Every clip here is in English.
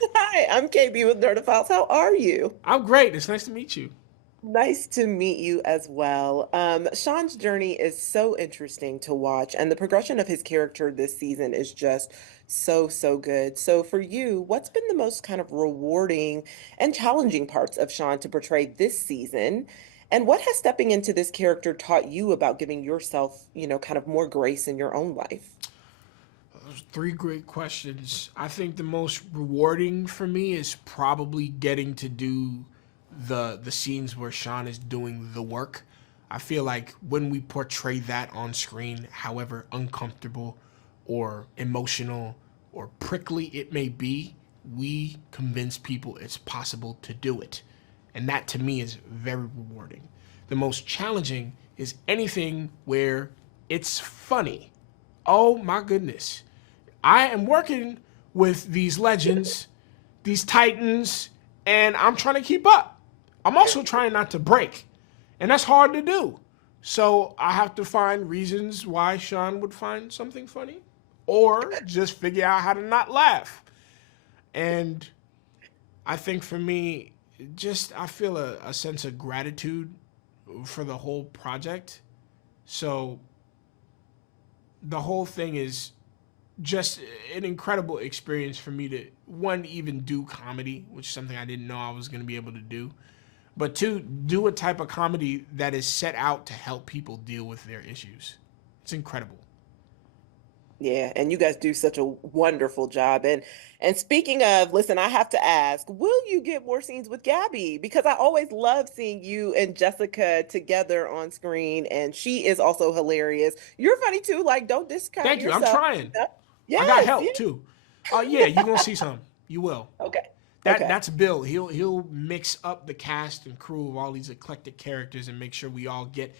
Hi, I'm KB with Nerdophiles. How are you? I'm great. It's nice to meet you. Nice to meet you as well. Shawn's journey is so interesting to watch, and the progression of his character this season is just so good. So, for you, what's been the most kind of rewarding and challenging parts of Shawn to portray this season? And what has stepping into this character taught you about giving yourself, kind of more grace in your own life? Those are three great questions. I think the most rewarding for me is probably getting to do the scenes where Shawn is doing the work. I feel like when we portray that on screen, however uncomfortable or emotional or prickly it may be, we convince people it's possible to do it. And that to me is very rewarding. The most challenging is anything where it's funny. Oh my goodness. I am working with these legends, these titans, and I'm trying to keep up. I'm also trying not to break, and that's hard to do. So I have to find reasons why Shawn would find something funny, or just figure out how to not laugh. And I think for me, just I feel a sense of gratitude for the whole project. So the whole thing is just an incredible experience for me to one even do comedy, which is something I didn't know I was going to be able to do, but two do a type of comedy that is set out to help people deal with their issues. It's incredible. Yeah, and you guys do such a wonderful job. And speaking of, listen, I have to ask, will you get more scenes with Gabby? Because I always love seeing you and Jessica together on screen, and she is also hilarious. You're funny too, like don't discount Thank you. I'm yourself. trying. I got Yes, help yes. too. Yeah, you're gonna see some. You will. Okay. Okay. That's Bill. He'll mix up the cast and crew of all these eclectic characters and make sure we all get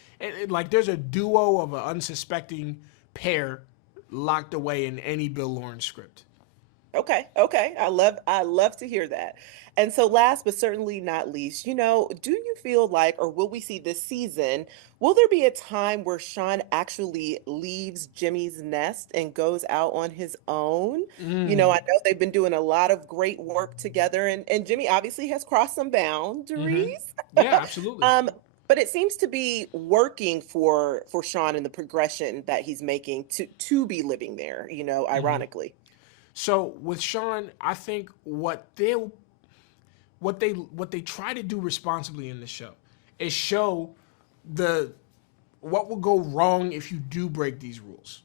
like there's a duo of an unsuspecting pair locked away in any Bill Lawrence script. Okay, okay. I love to hear that. And so last but certainly not least, do you feel like, or will we see this season, will there be a time where Shawn actually leaves Jimmy's nest and goes out on his own? I know they've been doing a lot of great work together, and Jimmy obviously has crossed some boundaries. Yeah, absolutely. Um, but it seems to be working for Shawn in the progression that he's making to be living there, ironically. So with Shawn, I think what they try to do responsibly in the show is show the what will go wrong if you do break these rules.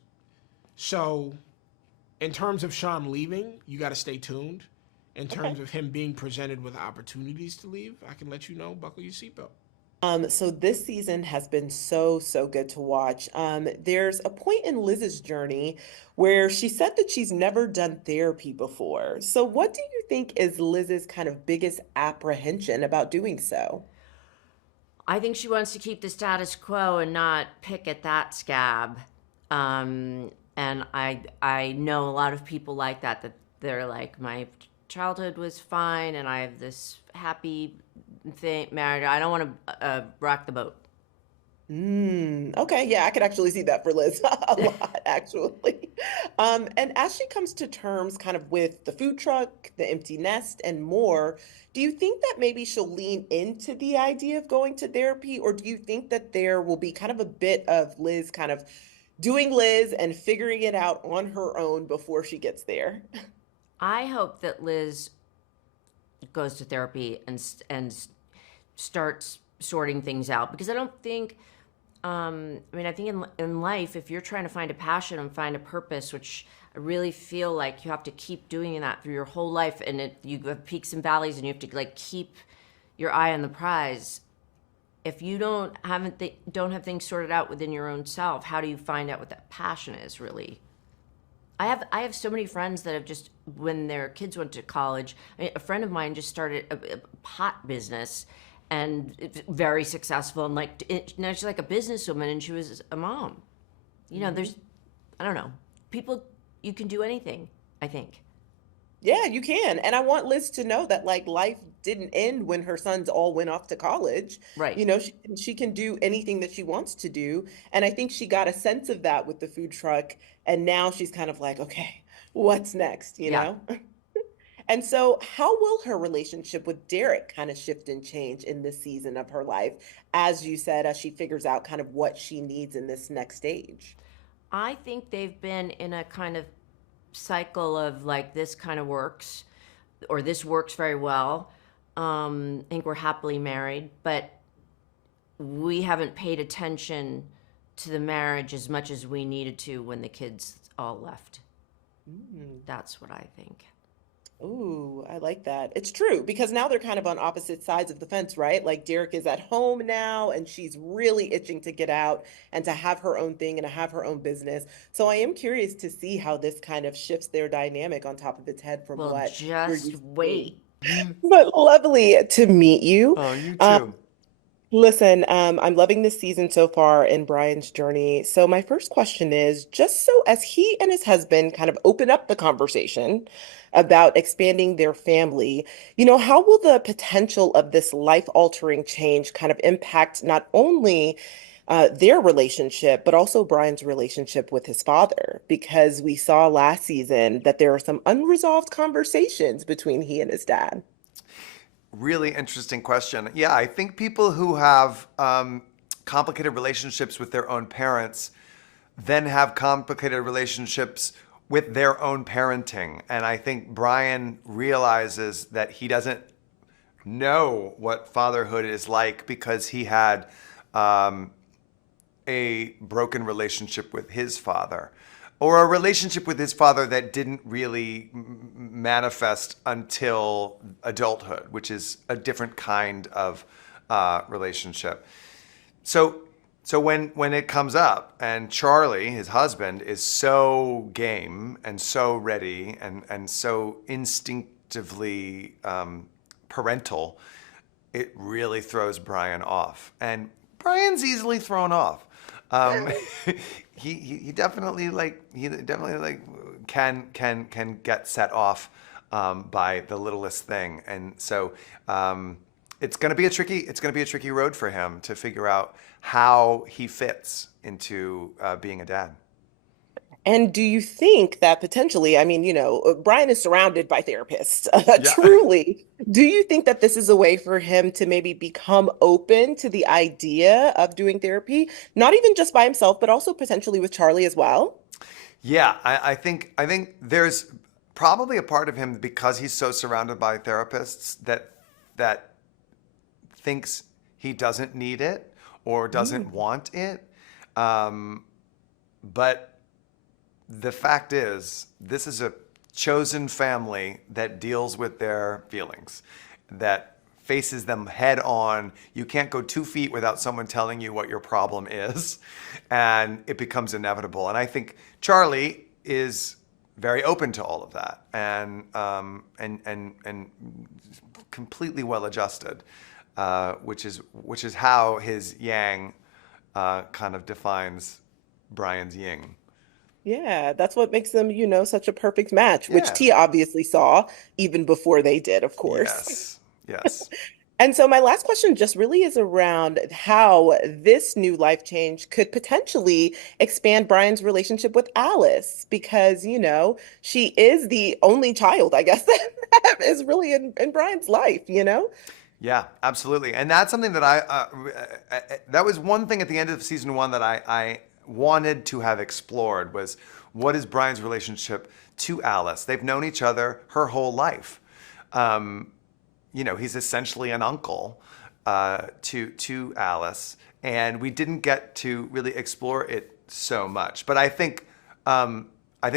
So in terms of Shawn leaving, you got to stay tuned. In Okay. terms of him being presented with opportunities to leave, I can let you know, buckle your seatbelt. So this season has been so good to watch. There's a point in Liz's journey where she said that she's never done therapy before. So what do you think is Liz's kind of biggest apprehension about doing so? I think she wants to keep the status quo and not pick at that scab. And I know a lot of people like that. That they're like, my childhood was fine, and I have this happy thing married. I don't want to rock the boat. Okay, yeah, I could actually see that for Liz a lot, actually. And as she comes to terms kind of with the food truck, the empty nest, and more, do you think that maybe she'll lean into the idea of going to therapy, or do you think that there will be kind of a bit of Liz kind of doing Liz and figuring it out on her own before she gets there? I hope that Liz goes to therapy and starts sorting things out, because I don't think I mean, I think in life, if you're trying to find a passion and find a purpose, which I really feel like you have to keep doing that through your whole life, and you have peaks and valleys, and you have to like keep your eye on the prize. If you don't have things sorted out within your own self, how do you find out what that passion is really? I have so many friends that have just, when their kids went to college. I mean, a friend of mine just started a pot business, and it's very successful, and like now she's like a businesswoman, and she was a mom. There's, I don't know, people, you can do anything, I think. Yeah, you can. And I want Liz to know that like life didn't end when her sons all went off to college. Right. She can do anything that she wants to do. And I think she got a sense of that with the food truck. And now she's kind of like, okay, what's next, you Yeah. know? And so, how will her relationship with Derek kind of shift and change in this season of her life, as you said, as she figures out kind of what she needs in this next stage? I think they've been in a kind of cycle of like this kind of works or this works very well. I think we're happily married, but we haven't paid attention to the marriage as much as we needed to when the kids all left. Mm. That's what I think. Ooh, I like that. It's true because now they're kind of on opposite sides of the fence, right? Like Derek is at home now and she's really itching to get out and to have her own thing and to have her own business. So I am curious to see how this kind of shifts their dynamic on top of its head from Well, what we're just used to seeing. wait. But lovely to meet you. Oh, you Um, too. Listen, I'm loving this season so far in Brian's journey. So my first question is, just so as he and his husband kind of open up the conversation about expanding their family, how will the potential of this life-altering change kind of impact not only their relationship, but also Brian's relationship with his father? Because we saw last season that there are some unresolved conversations between he and his dad. Really interesting question. Yeah, I think people who have complicated relationships with their own parents then have complicated relationships with their own parenting. And I think Brian realizes that he doesn't know what fatherhood is like because he had a broken relationship with his father, or a relationship with his father that didn't really manifest until adulthood, which is a different kind of relationship. So, so when it comes up, and Charlie, his husband, is so game and so ready and so instinctively parental, it really throws Brian off. And Brian's easily thrown off. Um, he definitely can get set off by the littlest thing, and so it's going to be a tricky road for him to figure out how he fits into being a dad. And do you think that potentially, I mean, Brian is surrounded by therapists, Yeah. truly. Do you think that this is a way for him to maybe become open to the idea of doing therapy, not even just by himself, but also potentially with Charlie as well? Yeah, I think there's probably a part of him because he's so surrounded by therapists that thinks he doesn't need it or doesn't Mm. want it. But the fact is, this is a chosen family that deals with their feelings, that faces them head on. You can't go 2 feet without someone telling you what your problem is, and it becomes inevitable. And I think Charlie is very open to all of that, and completely well adjusted, which is how his yang kind of defines Brian's yin. Yeah, that's what makes them, such a perfect match, which Yeah. T obviously saw even before they did, of course. Yes. Yes. And so my last question just really is around how this new life change could potentially expand Brian's relationship with Alice, because, she is the only child, I guess, that is really in Brian's life? Yeah, absolutely. And that's something that that was one thing at the end of season one that I wanted to have explored was what is Brian's relationship to Alice? They've known each other her whole life. Um, he's essentially an uncle to Alice, and we didn't get to really explore it so much. But I think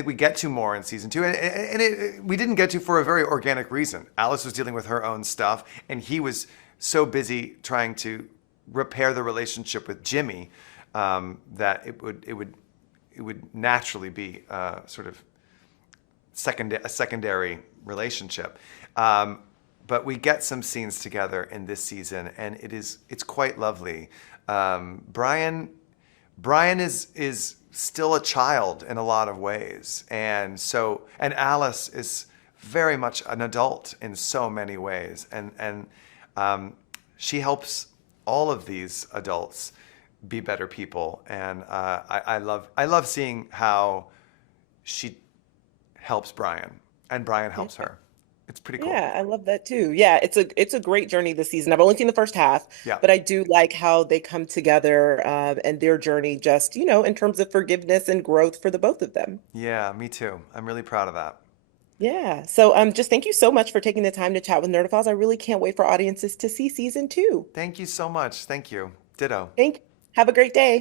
we get to more in season two, and we didn't get to for a very organic reason. Alice was dealing with her own stuff, and he was so busy trying to repair the relationship with Jimmy that it would naturally be sort of a secondary relationship. But we get some scenes together in this season, and it's quite lovely. Brian is still a child in a lot of ways, and Alice is very much an adult in so many ways, and she helps all of these adults be better people, and I love seeing how she helps Brian and Brian Yeah. helps her. It's pretty cool. Yeah, I love that too. Yeah, it's a great journey this season. I've only seen the first half, Yeah. but I do like how they come together and their journey just, in terms of forgiveness and growth for the both of them. Yeah, me too. I'm really proud of that. Yeah. So just thank you so much for taking the time to chat with Nerdophiles. I really can't wait for audiences to see season two. Thank you so much. Thank you. Ditto. Have a great day.